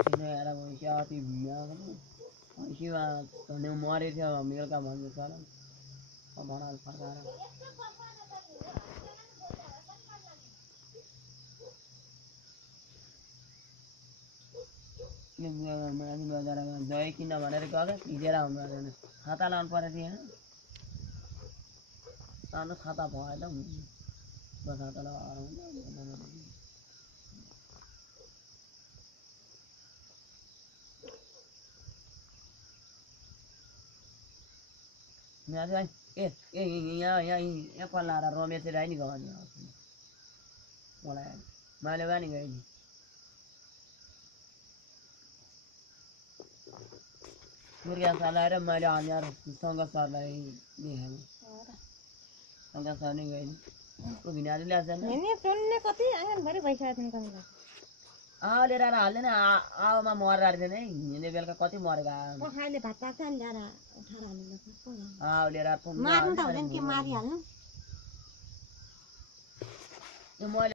ini era manusia TV-nya kan manusia tahun mari dia ambil kamar sekarang kamaran perkara ini masih belajar dengan doi kina mana rekor tidak lah belajar खाता लान परे थिएन सानो खाता भएन बस खाता लगाएर यहाँ चाहिँ यहाँ पल्लाएर रमेश राई नि गयो नि मलाई मैले पनि गएँ नि मुर्गा सालाएर मैले अन्यार सँग सरलाई देखाएँ सँग सर नि गएँ नि को भिनाले ल्याछ नि नि टन्ने कति आँगनभरि भइसक्यो नि कमला लिएर आएर हाल्दैन आवामा मरेर थिएन है हिँड्ने बेलुका कति मरेको पखाइले भात पाक्छ नि ल्याएर उठाएर हाल्नु लिएर मार्नु त हुँदैन के मारिहाल्नु मैले